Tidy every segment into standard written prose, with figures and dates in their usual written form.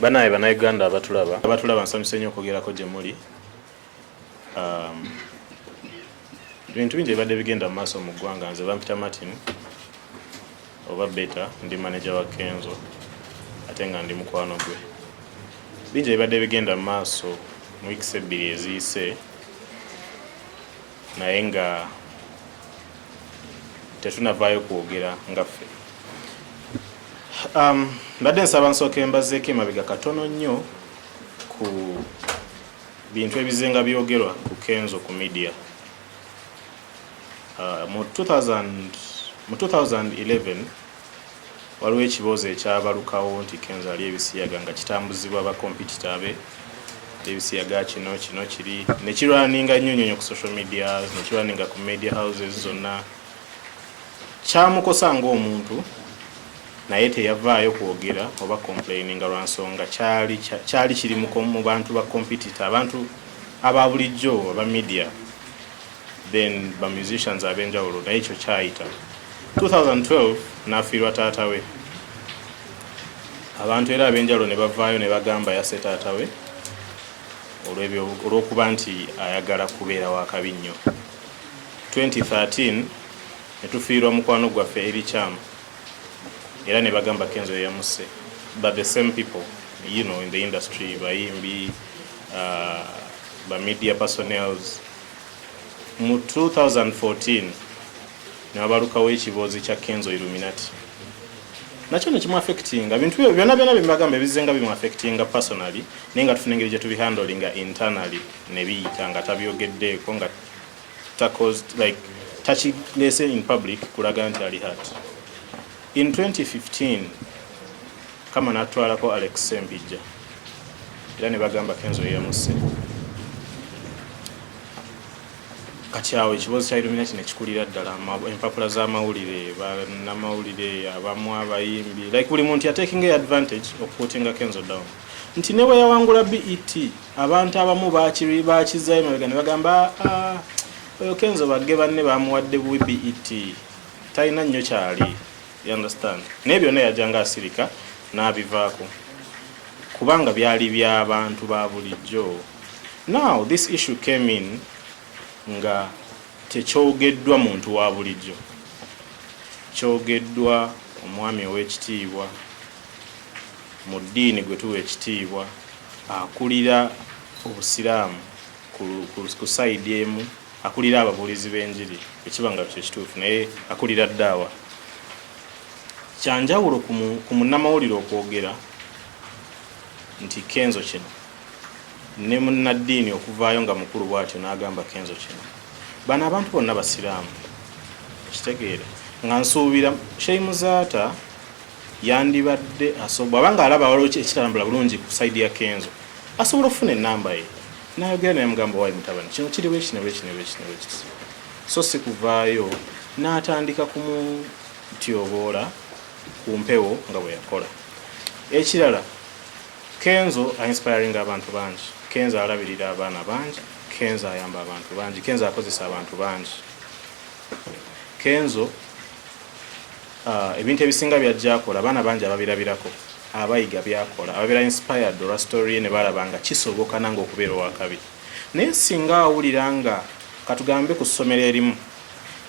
Banaye bannayuganda abatulaba nsanyuse nnyo okwogerako gye muli. Ebintu bingi ebadde bigenda mu maaso mu ggwanga. Nze bampita Martin oba Beta, ndi manager wa Kenzo ate nga ndi mukwano gwe. Bingi ebadde bigenda mu maaso mu weeks ebbiri eziyise, naye nga tetunavaayo kwogera nga ffe. Mbadde nsaba nsooka embazeeko emabega katono nnyo ku bintu ebizenga byogerwa ku Kenzo ku media. Mu 2011 waliwo ekibuuzo ekyabalukawo nti Kenzo ali ebisiyaga nga kitambuzibwa bakompitita be, ebisiyaga kino kiri nekirwaninga nnyo ku social media, nekirwaninga ku media houses zonna. Kyamukosa ng'omuntu naye teyavaayo kwogera oba complaininga lwa nsonga kyali kiri mu bantu ba competitor, abantu aba bulijjo aba media, then ba musicians ab'enjawulo, naye ekyo kyayita. 2012 n'afiirwa taata we. Abantu era ab'enjawulo ne bavaayo ne bagamba yasse taata we olw'okuba nti ayagala kubeera wakabi nnyo. 2013 ne tufiirwa mukwano gwaffe Erichamu era ne bagamba Kenzo yamusse. But the same people, you know, in the industry, bayimbi, ba media personnels. Mu 2014 ne babalukawo ekibuuzo kya Kenzo Illuminati. Nakyo ne kimu affectinga bintu byonna bye mbagamba ebizenga bimu affectinga personally, naye nga tufuna engeri gye tubihandlinga internally ne biyita nga tabyogeddeeko nga caused like touching lesson in public kulaga nti ali hurt. In 2015 kama natwalako Alex Sempijja era ne bagamba Kenzo yamusse. Kati awo ekibuuzo kya Illuminati ne kikulira ddala empapula z'amawulire, bannamawulire, abamu abayimbi, like buli muntu yatekinga advantage okuputinga Kenzo down. Nti ne bwe yawangula BET abantu abamu bakizaayo mabega ne bagamba oyo Kenzo bagge banne bamuwadde buwi BET talina nnyo kyali. You understand? Naye byonna yajjanga asirika n'abivaako kubanga byali by'abantu ba bulijjo. Now this issue came in nga tekyogeddwa muntu wa bulijjo, kyogeddwa omwami ow'ekitiibwa mu ddiini gwe tuwa ekitiibwa, akulira obusiraamu ku sayidi emu, akulira ababuulizi b'enjiri ekiba nga kyo kituufu, naye akulira ddaawa. Kyanjawulo ku munnamawulire okwogera nti Kenzo kino, ne munnaddiini okuvaayo nga mukulu bw'atyo n'agamba Kenzo kino. Bano abantu bonna basiraamu, kitegeere nga nsuubira Sheikh Muzaata yandibadde bw'aba nga alaba waliwo ekitambula bulungi ku sayidi ya Kenzo, asobola okufuna ennamba ye n'ayogera naye mugamba waayi mutabani kino kiri bwekino. So si kuvaayo n'atandika kumutyoboola ku mpewo nga bwe yakola. Ekirala, Kenzo inspiring abantu bangi, Kenzo alabirira abaana bangi, Kenzo ayamba abantu bangi, Kenzo akozesa abantu bangi. Kenzo ebintu ebisinga byajja akola abaana bangi ababirabirako, abayiga byakola, ababira inspired olwa story ne balabanga kisoboka nange okubeera owakabi. Naye singa awulira nga katugambe ku ssomero erimu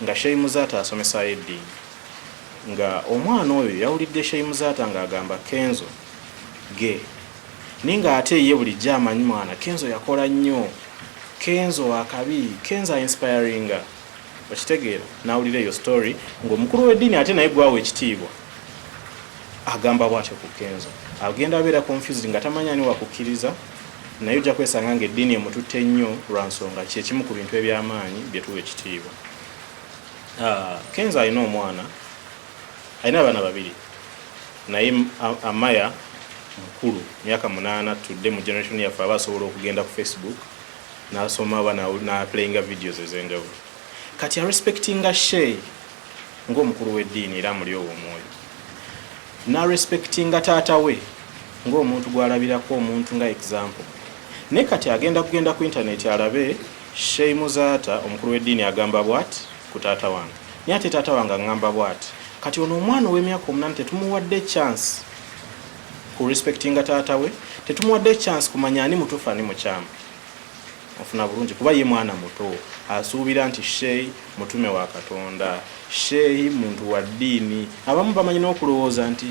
nga Sheikh Muzaata asomesayo eddiini, nga omwana oyo yawulidde Sheikh Muzaata ng'agamba Kenzo ge, ninga ate ye bulijjo amanyi mwana Kenzo yakola nnyo, Kenzo wakabi, Kenzo inspiringa, bakitegeera. N'awulira eyo story ng'omukulu w'eddiini ate naye gwawo ekitiibwa agamba bw'atyo ku Kenzo, agenda abeera confused nga tamanya ani wakukkiriza, naye ojja kwesanga ng'eddiini emututte nnyo lwa nsonga kyekimu ku bintu eby'amaanyi bye tuwa ekitiibwa. Kenzo alina omwana, alina abaana babiri, naye Amaya mukulu myaka 8 tudde mu generation yaffe aba asobola okugenda ku Facebook n'asoma n'aplayinga videos ez'enjawulo. Kati arespectinga Sheikh ng'omukulu w'eddiini era muli ow'omwoyo, n'arespectinga taata we ng'omuntu gw'alabirako omuntu nga example. Naye kati agenda ku internet alabe Sheikh Muzaata omukulu w'eddiini agamba bw'ati ku taata wange, naye ate taata wange aŋŋamba bw'ati. Kati ono omwana ow'emyaka 8 tetumuwadde chance ku respectinga taata we tetumuwadde chance kumanya ani mutuufu ani mukyamu ofuna bulungi kuba ye mwana muto asuubira nti sheyi mutume wa Katonda sheyi muntu wa ddiini abamu bamanyi n'okulowooza nti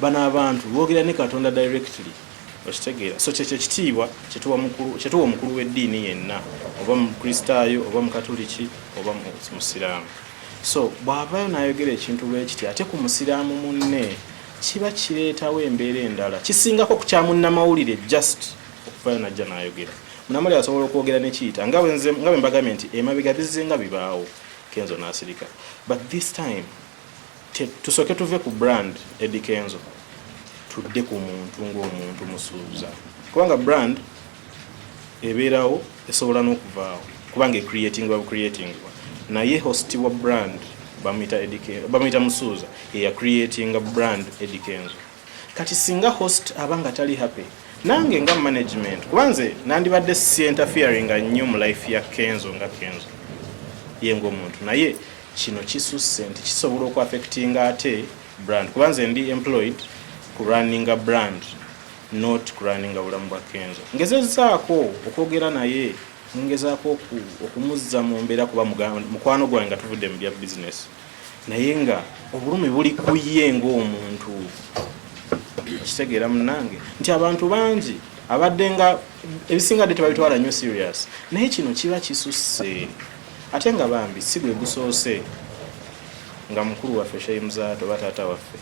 bano abantu boogera ne Katonda directly okitegeera so kyekyo ekitiibwa kyetuwa omukulu w'eddiini yenna oba mukristaayo oba mukatoliki oba musiraamu so bw'avaayo n'ayogera ekintu bwe kiti ate ku musiraamu munne kiba kireetawo embeera endala kisingako ku kya munnamawulire just okuvaayo najja n'ayogera munnamawulire asobola okwogera nekiyita nga bwe mbagambye nti emabega bizinga bibaawo Kenzo n'asirika but this time tusooke tuve ku brand Eddy Kenzo tudde ku muntu ng'omuntu musuuza kubanga brand ebeerawo esobola n'okuvaawo kubanga creatingwa naye host wa brand bamuyita musuuza eya creatinga brand Eddy Kenzo kati singa host abanga tali happy nange nga management kubanze nandibadde si interfering nnyo mu life ya Kenzo nga Kenzo ye ng'omuntu naye kino kisusse nti kisobola okwaffectinga ate brand kubanze ndi employed ku running a brand not running obulamu bwa Kenzo ngezezzaako okwogera naye ngezaako okumuzza mu mbeera kuba mukwano gwange nga tuvudde mu bya business naye nga obulumi buli ku ye ng'omuntu kitegeera munnange nti abantu bangi abadde nga ebisinga dde tebabitwala nnyo serious naye kino kiba kisusse ate nga bambi si gwe gusoose nga mukulu waffe Sheikh Muzaata oba taata waffe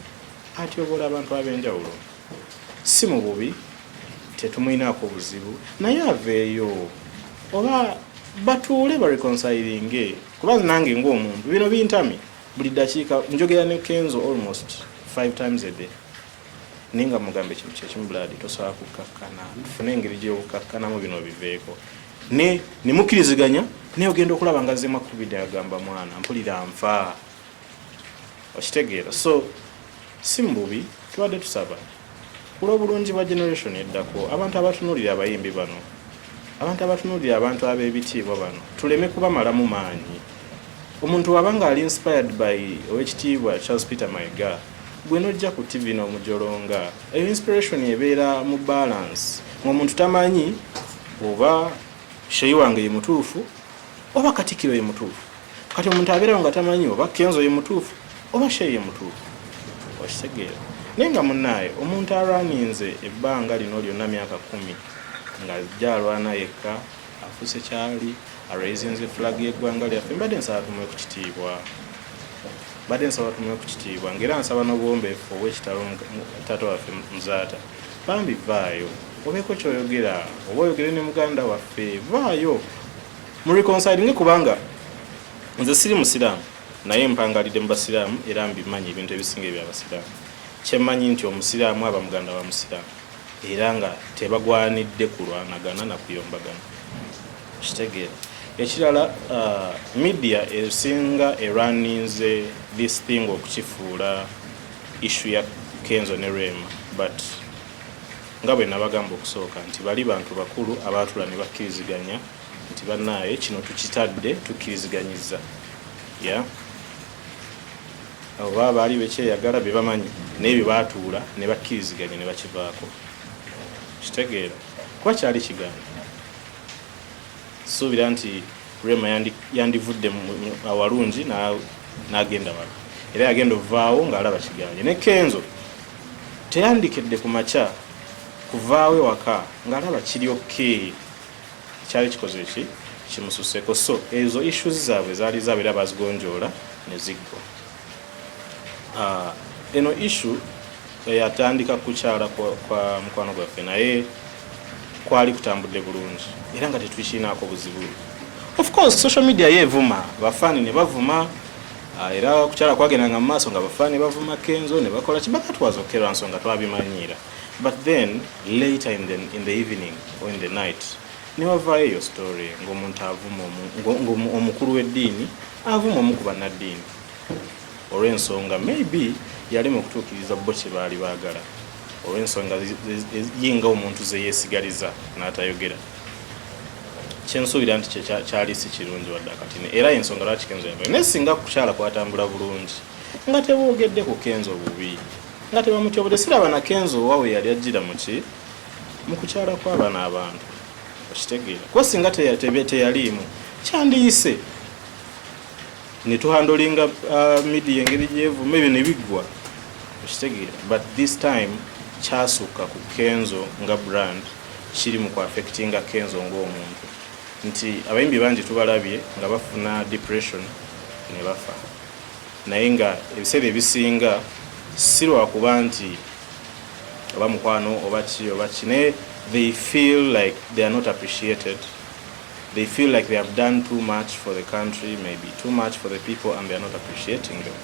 atyobola abantu ab'enjawulo si mu bubi tetumwinaako buzibu naye aveeyo oba batuule bareconcilinge kuba nange ng'omuntu bino bintami buli dakiika njogera ne Kenzo almost 5 times a day ninga mugambe kintu kyekimu buladi tosobola kukakkana tufune engeri gy'okukakkanamu bino biveeko ne mukkiriziganya naye ogenda okulaba nga zema kubidde agamba mwana mpulira nfa okitegeera so si mububi tubadde tusaba kulw'obulungi bwa generation eddako abantu abatunuulira abayimbi bano abantu abatunuulira abantu ab'ebitiibwa bano tuleme kubamalamu maanyi omuntu wabanga ali inspired by owekitiibwa Charles Peter Mayiga gwe nojja ku TV n'omujolonga eyo inspiration ebeera mu balance ng'omuntu tamanyi oba sheyi wange ye mutuufu oba Katikkiro ye mutuufu kati omuntu abeerawo nga tamanyi oba Kenzo ye mutuufu oba sheyi ye mutuufu okitegeera naye nga munnaaye omuntu alwaninze ebbanga lino lyonna myaka 10 nga ajja alwana yekka afuuse kyali araisinze flag y'eggwanga lyaffe mbadde nsaba tumuwe ku kitiibwa ng'era nsaba n'obuwombeefu obw'ekitalo taata waffe Muzaata bambi vaayo obeeko kyoyogera oba oyogere ne muganda waffe vaayo mu reconcilinge kubanga nze siri musiraamu naye mpangalidde mu basiraamu era mbimanyi ebintu ebisinga ebyabasiraamu kyemmanyi nti omusiraamu aba muganda wa musiraamu era nga tebagwanidde kulwanagana na kuyombagana kitegeera ekirala media esinga eraninze this thing okukifuula issue ya Kenzo ne Rema but nga bwe nabagamba okusooka nti bali bantu bakulu abaatula ne bakkiriziganya nti bannaaye kino tukitadde tukkiriziganyiza oba baali bekyeyagala bye bamanyi naye bye baatuula ne bakkiriziganya ne bakivaako kitegeera kuba kyali kigaana suubira nti Rema yandivudde awalungi n'agenda wala era yagenda ovaawo ng'alaba kiganje ne Kenzo teyandikedde ku makya kuvaawe waka ng'alaba kiri okay kyali kikoze eki kimususeko so ezo issues zaabwe zaali zabeera bazigonjoola ne ziggwa eno issue yatandika kukyala kwa mukwano gwaffe naye kwali kutambudde bulungi era nga tetukinaako buzibu of course social media yeevuma bafaani ne bavuma era kukyala kwagendanga mu maaso nga bafaani bavuma Kenzo ne bakola kibakatwaza okerwa nsonga twabimanyiira but then later in the evening or in the night ne wavaayo eyo story ng'omuntu avuma omukulu w'eddiini avuma omu ku bannaddiini olw'ensonga maybe yalema okutuukiriza bo kye baali baagala olw'ensonga yinga omuntu ze yeesigaliza n'atayogera kyensuubira nti kyali si kirungi wadde akati era ensonga lwaki Kenzo yavayo naye singa kukyala kwatambula bulungi nga teboogedde ku Kenzo bubi nga tebamutyobodde. Siraba na Kenzo wawe yali ajjira muki mu kukyala kw'abana abantu okitegeera kuba singa teyaliimu kyandiyise ne tuhandolinga media engeri gyevuma ebyo ne biggwa okitegeera. But this time kyasukka ku Kenzo nga brand kiri mu kuaffectinga Kenzo ng'omuntu nti abayimbi bangi tubalabye nga bafuna depression ne bafa naye nga ebiseera ebisinga si lwakuba nti oba mukwano oba ki naye they feel like they are not appreciated. They feel like they have done too much for the country, maybe too much for the people, and they are not appreciating them.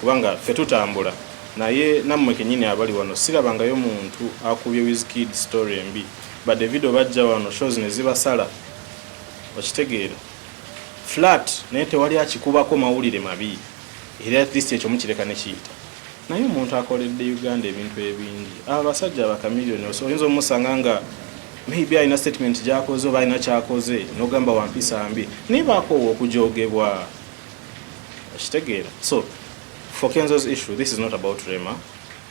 Kubanga ffe tutambula naye nammwe kenyini abali wano sirabangayo muntu akubye Wizkid story embi but Davido bajja wano shows ne zibasala okitegeera flat naye tewali akikubako mawulire mabi era at least ekyo mukireka ne kiyita naye omuntu akoledde Uganda ebintu ebingi abasajja abakamiliyoni oyinza omusanga nga maybe alina statement gyakoze oba alina kyakoze n'ogamba wampisa mbi naye baakoowa okujogebwa okitegeera. So for Kenzo's issue, this is not about Rema.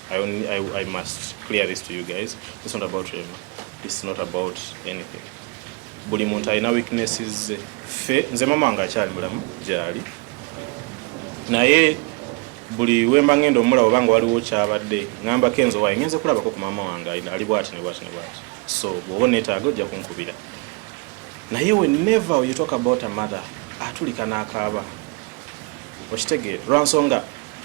I must clear this to you guys. It's not about Rema. It's not about anything. Buli muntu alina weaknesses fe nze mama wange akyali mulamu gyali naye buli wemba ngenda omulaba obanga waliwo kyabadde ngamba Kenzo wayi ngenze kulabako ku mama wange ali bwati ne bwati ne bwati so bw'oba neetaaga ojja kunkubira naye whenever you talk about a mother atulika n'akaaba okitegeera lwansonga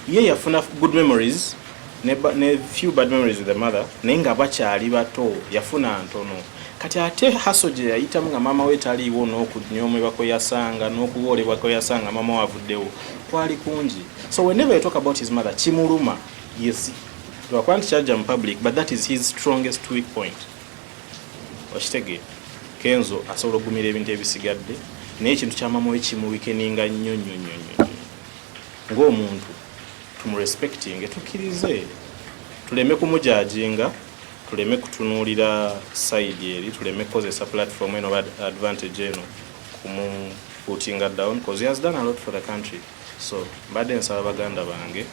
ye yafuna good memories ne few bad memories with the mother naye nga bakyali bato yafuna ntono kati ate haso gye yayitamu nga maama we taliiwo n'okunyoomebwa kwe yasanga n'okuboolebwa kwe yasanga maama wavuddewo kwali kungi. So whenever you talk about his mother kimuluma yes lwakuba nti kyajja mu public but that is his strongest weak point okitegeera. Kenzo asobola okugumira ebintu ebisigadde naye ekintu kya maama we kimuwikeninga nnyo nnyo nnyo ng'omuntu tumurespectinge tukkirize tuleme kumujajinga tuleme kutunuulira side eri tuleme kukozesa platform eno advantage eno kumuputinga down because he has done a lot for the country. So mbadde nsaba baganda bange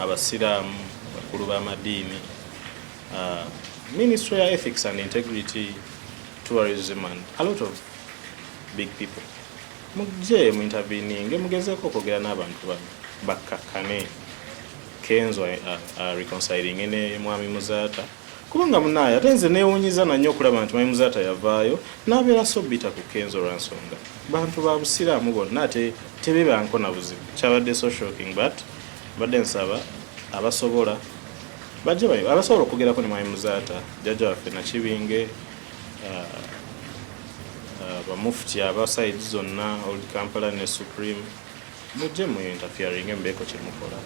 abasiraamu bakulu b'amadiini Ministry of Ethics and Integrity, Tourism and a lot of big people mujje mu intervening mugezeeko okwogera n'abantu bano bakkakane Kenzo reconciling ne mwami Muzaata kubanga munaye ate nze neewunyiza nanyo okulaba nti mwami Muzaata yavaayo n'abeera so bitter ku Kenzo lwansonga bantu ba busiraamu bonna ate tebebanko na buzibu kyabadde so shocking but badde nsaba abasobola bajje bayo abasobola okugerako ne mwami Muzaata jjajja waffe Nakibinge bamufti aba side zonna Old Kampala ne Supreme mujje mu interfering embeeko kyemukola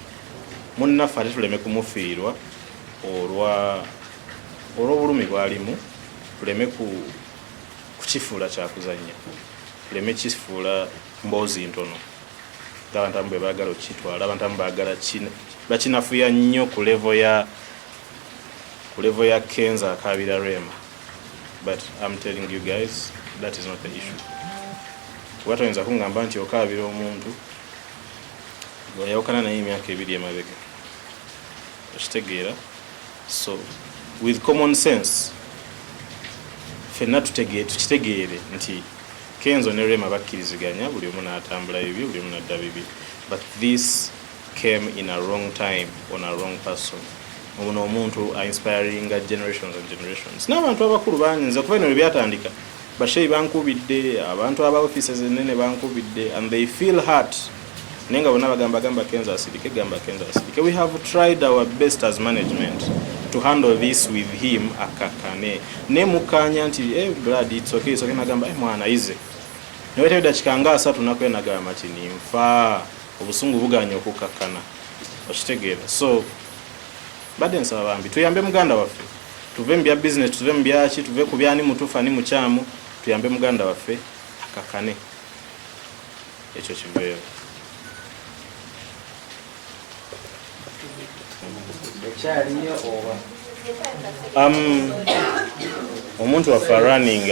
munnaffe ate tuleme kumufiirwa olw'obulumi bwalimu tuleme kukifuula kyakuzannya tuleme kifuula mboozi ntono ng'abantu abamu bwe baagala okukitwala abantu abamu baagala bakinafuya nnyo ku level ya Kenzo akaabira Rema but I'm telling you guys that is not the issue. Kuba toyinza kungamba nti okaabira omuntu yawukana naye emyaka 2 emabega okitegeera. So with common sense ffenna tukitegeere nti Kenzo ne Rema bakkiriziganya buli omu n'atambula bibi buli omu n'adda bibi but this came in a wrong time on a wrong person. Ono omuntu inspiring generations and generations n'abantu abakulu banyinza kuba bino byatandika basheyi bankubidde abantu aba offices ennene bankubidde and they feel hurt nenga bonna bagamba Kenzo asirike gamba Kenzo asirike. We have tried our best as management to handle this with him akakane ne mukanya nti blood it's okay nagamba mwana ize newete dakika nga 3 nakwenaga mati nimfa obusungu buganya okukakana okitegeera. So badde nsaba bambi tuyambe muganda waffe tuve mu bya business tuve mu byaki tuve ku byani mutufa ni mukyamu tuyambe muganda waffe akakane ekyo kiveewo. Omuntu waffe running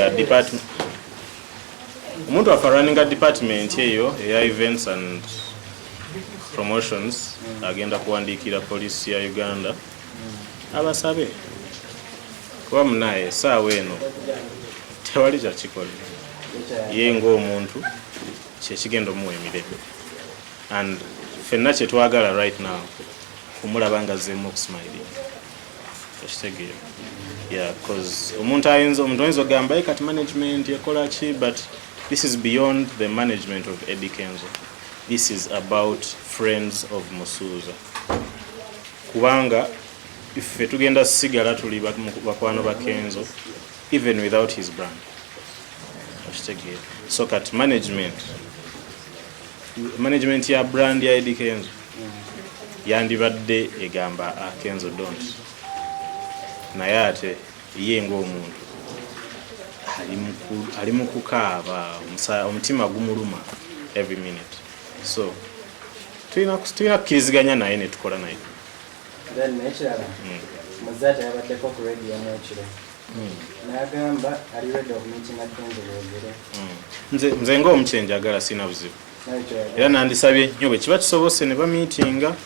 a department eyo eya events and promotions agenda kuwandiikira poliisi ya Uganda abasabe kuba munaye essaawa eno tewali kyakikola ye ng'omuntu kyekigenda omuwa emirembe and ffenna kyetwagala right now kumulaba nga azzeemu okusmiling ekitegeera because omuntu ayinza okugamba kati management ekola ki, but this is beyond the management of Eddy Kenzo. This is about friends of Musuuza kubanga iffe tugenda sigala tuli bakwano ba Kenzo even without his brand. So kat management ya brand ya Eddy Kenzo yandibadde egamba Kenzo don't, naye ate ye ng'omuntu ali mu kukaaba omutima gumuluma every minute, so tulina kukkiriziganya naye ne tukola naye. Muzaata yabaddeko ku radio y'ekiro n'agamba ali ready okumiitinga Kenzo boogere. Nze ng'omukyere njagala sina buzibu era nandisabye nnyo bwe kiba kisobose ne bamiitinga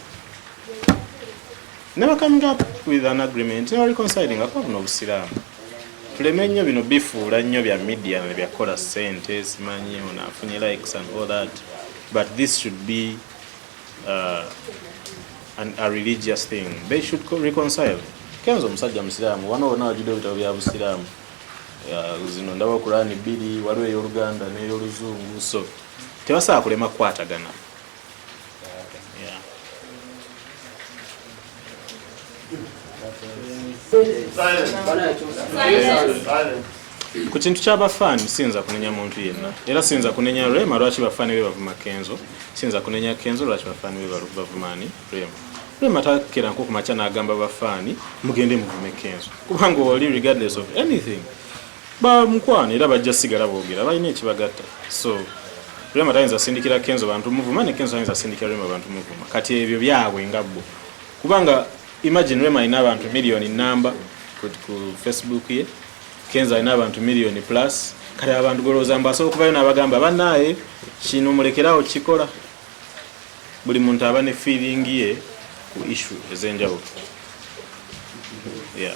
never coming up with an agreement ne reconciling akabu n'obusiraamu. Tuleme nnyo bino bifuula nnyo bya media ne byakola ssente simanyi ono afunye likes and all that, but this should be a religious thing. They should reconcile. Kenzo musajja musiraamu wano wona wajudde ebitabo bya busiraamu zino ndaba Kurani 2 waliwo ey'Oluganda n'ey'Oluzungu, so tebasobola kulema kukwatagana. Ku kintu ky'abafaani sinza kunenya muntu yenna, era sinza kunenya Rema lwaki bafaani be bavuma Kenzo, sinza kunenya Kenzo lwaki bafaani be bavumaani Rema. Rema takera nko kumacha n'agamba bafaani mugende muvume Kenzo kubanga oli regardless of anything ba mukwana era bajja sigala boogera balina ekibagatta. So Rema tayinza sindikira Kenzo bantu muvuma ne Kenzo tayinza sindikira Rema bantu muvuma, kati ebyo byabwe ngabbo kubanga imagine Rema ina abantu million namba ku Facebook ye, Kenzo ina abantu million plus, kale abantu goloza mbaso okuvayo n'abagamba bannaye kino mulekerawo kikola. Buli muntu aba ne feeling ye ku issue ezenjawulo. Yeah.